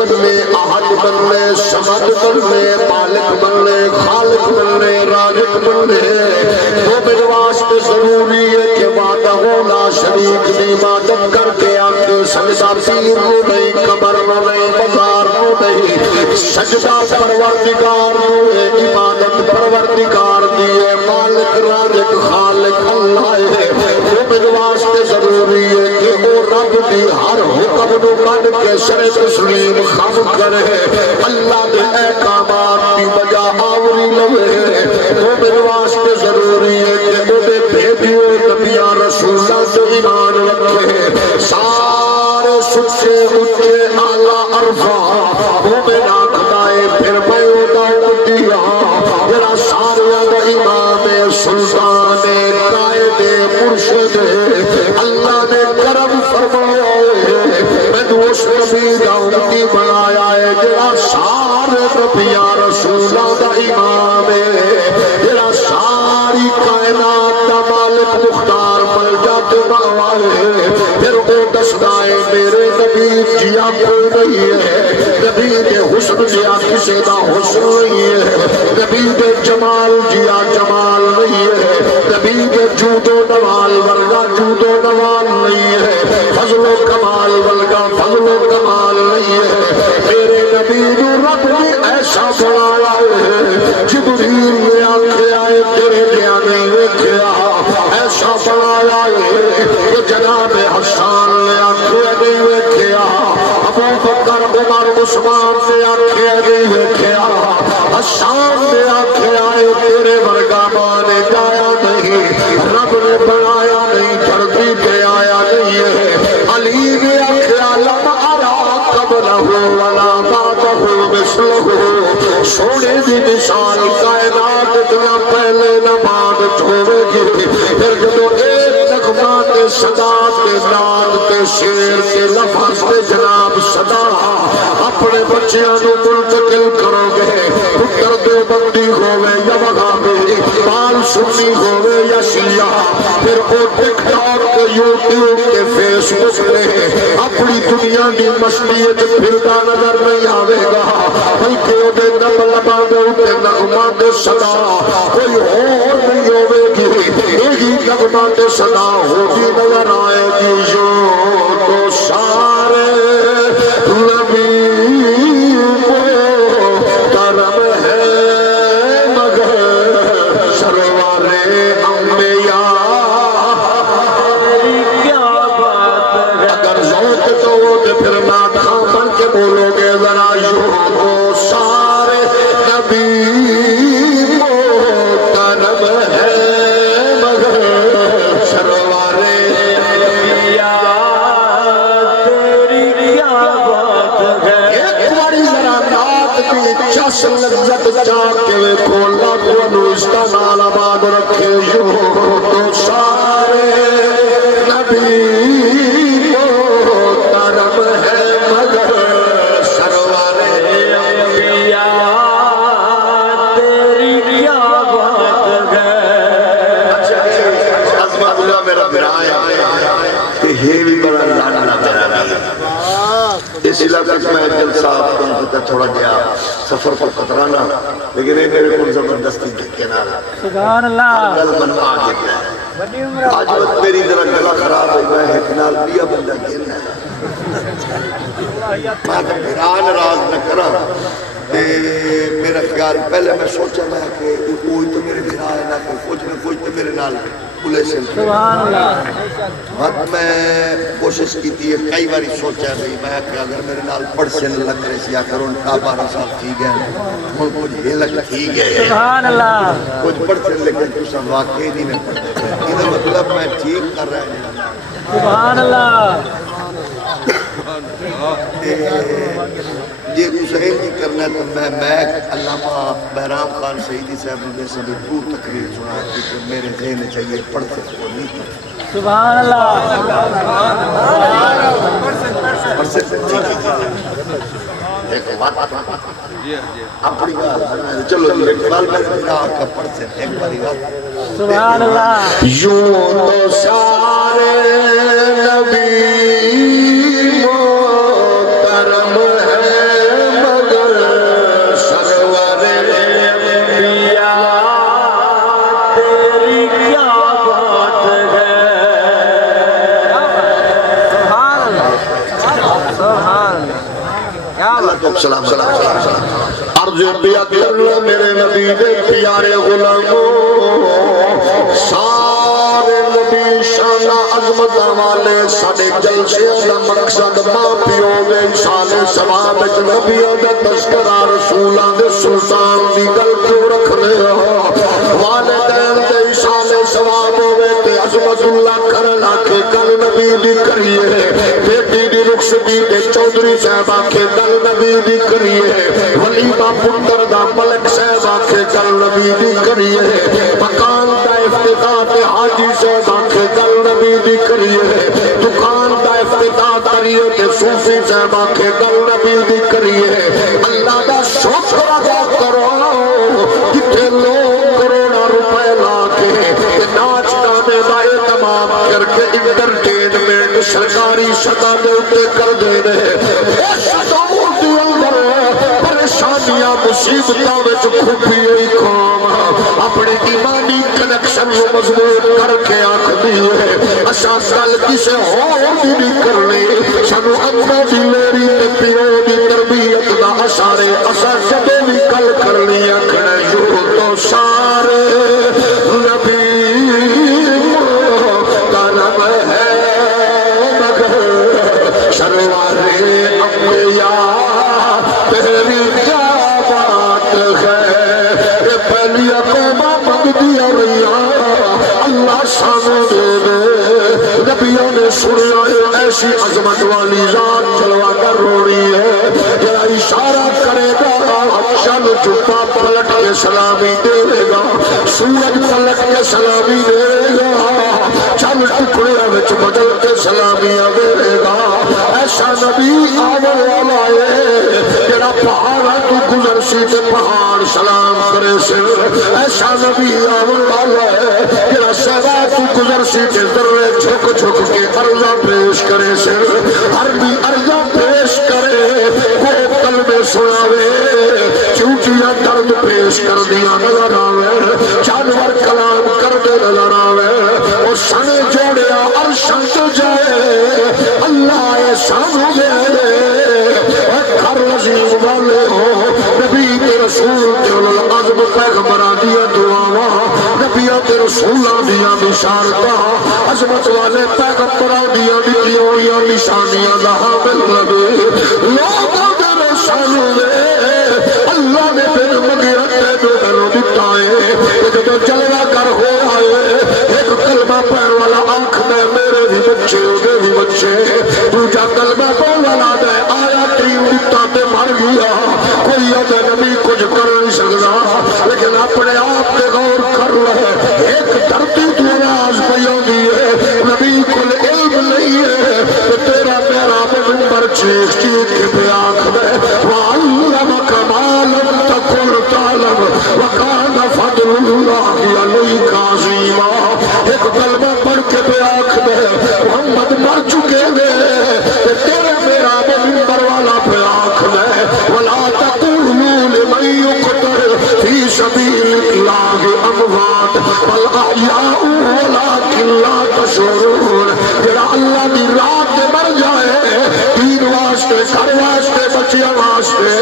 بننے، احد بننے، صمد بننے، مالک بننے، خالق بننے، رازق بننے تو میرے واسطے ضروری ہے کہ وعدہ لا شریک دی عبادت کر کے آنکھ سجدہ پیر کو نہیں، قبر کو نہیں، مزار کو نہیں، سجدہ پروردگار کو ہے، عبادت پروردگار دی ہے، مالک رازق خالق اللہ ہے۔ تو میرے واسطے ضروری ہے کہ وہ رب دی ہر حکم نو کڈ کے سر تسلیم خم کرے، اللہ دے احکامات دی بجا آوری لوے۔ تو میرے واسطے ضروری ہے کہ وہ بھیجے نبیاں رسولاں سے ایمان رکھے، سارے سچے اچھے اعلیٰ عرفہ وہ میرا خدائے پھر میں ادا دیا میرا سارے دا امام سلطان قائد مرشد اللہ نے کرم فرمایا ہے، میں اس نبی دا امتی بنایا ہے جڑا سارے نبیاں رسولاں دا امام ہے، جڑا ساری کائنات دا مالک مختار مل جاتے باوائے، پھر وہ دستا ہے میرے نبی جیا کوئی نہیں ہے، نبی دے حسن جیا کسی دا حسن نہیں ہے، نبی دے جمال جیا جمال نہیں ہے، نبی دے جود و نوال ورگا جود و نوال نہیں ہے، فضل و کمال ورگا فضل و کمال نہیں ہے۔ میرے نبی نو رب نے ایسا بنایا ہے، جبریل نے آنکھیں آئے تیرے لیا نہیں ویکھیا، ایسا بنایا ہے کہ جناب حسان نے آنکھیں نہیں ویکھیا، ابو بکر عمر عثمان نے آنکھیں نہیں ویکھیا، حسان نے آنکھیں آئے تیرے ورگا مانے جایا نہیں، رب نے بنایا نہیں، دھرتی پہ آیا نہیں ہے۔ علی نے آنکھیں لم ارا قبلہ ولا بعدہ مثلہ، سونے دی مثال کائنات نہ پہلے نہ بعد چھوڑے گی، پھر جو ایک نغمہ کے صدا کے ناد کے شیر کے لفظ کے جناب صدا اپنے بچیاں نو منتقل کرو گے، پتر دیوبندی ہوئے یا وہابی، بال سنی ہوئے یا شیعہ، پھر وہ ٹک ٹاک کے یوٹیوب کے فیس بک نے اپنی دنیا کی مسلیت پھرتا نظر نہیں آئے گا، بلکہ وہ دے نبلبا دے اٹھے نغمہ دے صدا کوئی اور نہیں ہوئے گی، یہی نغمہ دے صدا ہوگی نظر آئے گی۔ جو تو سارے نبی کو کرم ہے مگر سرور انبیاء، کیا بات ہے، اگر ذوق تو وہ پھر نات خواہ بن کے بولو گے ذرا، جو تو سارے نبی کو کرم ہے مگر سرور انبیاء، تیری کیا بات ہے۔ ایک باری ذرا نات بھی چس لذت چاہ کے کھولا کو اس کا نال آباد رکھے، جو تو سارے نبی کو کرم ہے مگر سرور انبیاء، تیری کیا بات ہے۔ عظمت اللہ میرا برایا کہ یہ بھی بڑا لانا میرا نہیں، اس علاقہ میں جلسہ آپ کو تھوڑا گیا سفر پر قطرانا، لیکن یہ میرے کو زبردستی دیکھے نہ سبحان اللہ گل بنوا دیتا ہے۔ آج وقت میری ذرا گلا خراب ہے، میں اتنال بیا بندہ گرنا ہے، میں تو بھران راز نہ کرا، میرا خیال پہلے میں سوچا میں کہ کوئی تو میرے بھرا ہے نہ کچھ تو میرے نال پولیس سبحان اللہ۔ میں کوشش کی تھی، کئی باری سوچا گئی میں کہ اگر میرے نال پڑھ سے لگ رہے سیا کروں کعبہ رسال تھی گئے ہوں کچھ یہ لگ تھی گئے سبحان اللہ، کچھ پڑھ سے لیکن تو سب واقعی نہیں میں پڑھتے تھے، یہ مطلب میں ٹھیک کر رہا ہوں سبحان اللہ۔ یہ حسین جی کرنا تو میں علامہ بہرام خان شہیدی صاحب نے سبھی پور تقریر سنا کہ میرے ذہن چاہیے پڑھتے کو نہیں پڑھتے سبحان اللہ۔ اپنی بات چلو اقبال میں کا پڑھتے ایک باری بات سبحان اللہ۔ یوں تو سارے نبی محترم ہے سلام عرض بیعت کرنا میرے نبی دے پیارے غلاموں سارے نبی شان عظمت والے ساڈے جلسے دا مقصد ماں پیو دے سال ثواب وچ نبیوں دا تذکرہ رسولاں دے سلطان دی گل کیوں رکھ رہے ہو والدین دے سال ثواب ہوے تے عظمت اللہ کرنا کہ گل نبی دی کریے بیٹی دی رخصتی تے چودھری صاحب آکھے گل نبی دی کریے ولیمہ پتر دا ملک صاحب آکھے گل نبی دی کریے مکان دا افتتاح تے حاجی صاحب آکھے گل نبی دی کریے دکان دا افتتاح کریے تے صوفی صاحب آکھے گل نبی دی کریے اللہ دا شکر ادا کرو جتھے لوگ کروڑا روپے لا کے ناچ گانے دا اہتمام کر کے انٹرٹینمنٹ سرکاری سطح دے اوپر کر دے رہے پریشانیاں مصیبتاں وچ کھپی ہوئی قوم اپنے ایمانی کنیکشن کو مضبوط کر کے آکھدی ہے اساں گل کسے ہور دی نہیں کرنی سانو اپنا دی لیری تے پیو دی تربیت دا اشارے اساں جدوں بھی گل کرنی آکھنا جو تو سارے نبی کا نام ہے مگر سرورے انبیاء تیری کیا بات ہے پہلی اقوامہ مانگ دیا رہیا اللہ سانو دے دے نبیوں نے سنیا ایسی عظمت والی ذات چلوا کر رو رہی ہے ذرا اشارہ کرے گا چل جھپا پلٹ کے سلامی دے گا سورج پلٹ کے سلامی دے گا چل ٹکڑے وچ بدل کے سلامیاں دے گا ایسا نبی آنے والا ہے جڑا پہاڑا تو گزر سی تے پہاڑ سلام کرے سے ایسا نبی آنے والا ہے جڑا صحرا تو گزر سی تے ذرے جھک جھک کے عرضہ پیش کرے سے عربی عرضہ پیش کرے وہ کلمے سناوے چونٹیاں درد پیش کر دیا نظر آوے جانور کلام کر دے نظر آوے اور سنے جوڑیا عرشاں تو جائے اللہ سانو دے گھر عظیم والے ہو نبی تے رسول تے العظم پیغمبراں دیا دعاواں نبیاں تے رسولاں دیا بشارتاں عظمت والے پیغمبراں دیا دتیاں ہوئیاں نشانیاں دا حامل نبی لوگوں دے سانو دے اللہ نے پھر مغیرت دے گھروں دتا ہے جدوں جلوہ گر ہو آئے ایک کلمہ پڑھن والا آنکھ میں میرے بھی بچے دے بھی بچے دوجا کلمہ پڑھن والا دے آیا ٹریم دتا تے مر گیا کوئی ادھے نبی کچھ کر نہیں سکتا لیکن اپنے آپ پہ غور کر لے ایک دھرتی تو آواز پہ ہوگی ہے نبی کل علم نہیں ہے تو تیرا میرا منبر چیخ چیخ کے پہ آنکھ میں وَعَلَّمَكَ مَا لَمْ تَكُنْ تَعْلَمُ وَكَانَ فَضْلُ اللَّهِ عَلَيْكَ عَظِيمًا ایک کلمہ پڑھ کے پہ آنکھ میں محمد مر چکے گئے تیرے میرا منبر والا پہ آنکھ میں وَلَا تَقُولُوا لِمَنْ يُقْتَلُ فِي سَبِيلِ اللَّهِ أَمْوَاتٌ بَلْ أَحْيَاءٌ وَلَكِنْ لَا تَشْعُرُونَ جڑا اللہ دی راہ تے مر جائے دین واسطے گھر واسطے بچیاں واسطے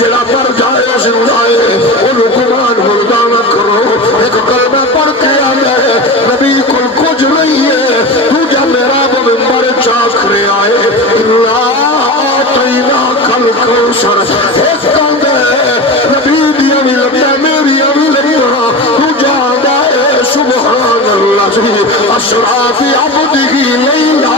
جڑا مر جائے زندائے انہوں گمان مردہ نہ کرو ایک کلمہ پڑھ کے آئے نبی کل کچھ نہیں ہے تو جب میرا منبر چاک رہے آئے اللہ آتینا کل کوثر ایک کام ہے نبی دیا بھی لگیا میری ابھی لگیا تو جانا ہے سبحان اللہ اشراف عبدی لیلہ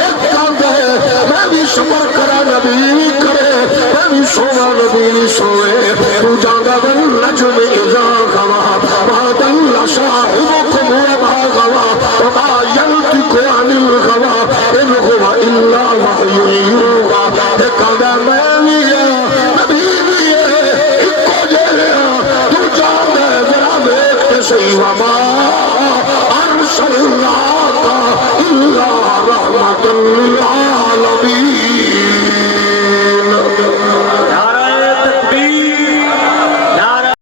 ایک کام ہے میں بھی شمر کرا نبی کرے میں بھی سونا نبی سوئے تو جانا بالنجم اذا غوا ما دل صاحبكم وما غوا وما ينطق عن الغوا ان هو الا وحي يوحى ایک کام میں بھی نبی بھی ایک کو جہاں تو جانا ذرا دیکھ صحیح وما ارسلناک الا رحمۃ للعالمین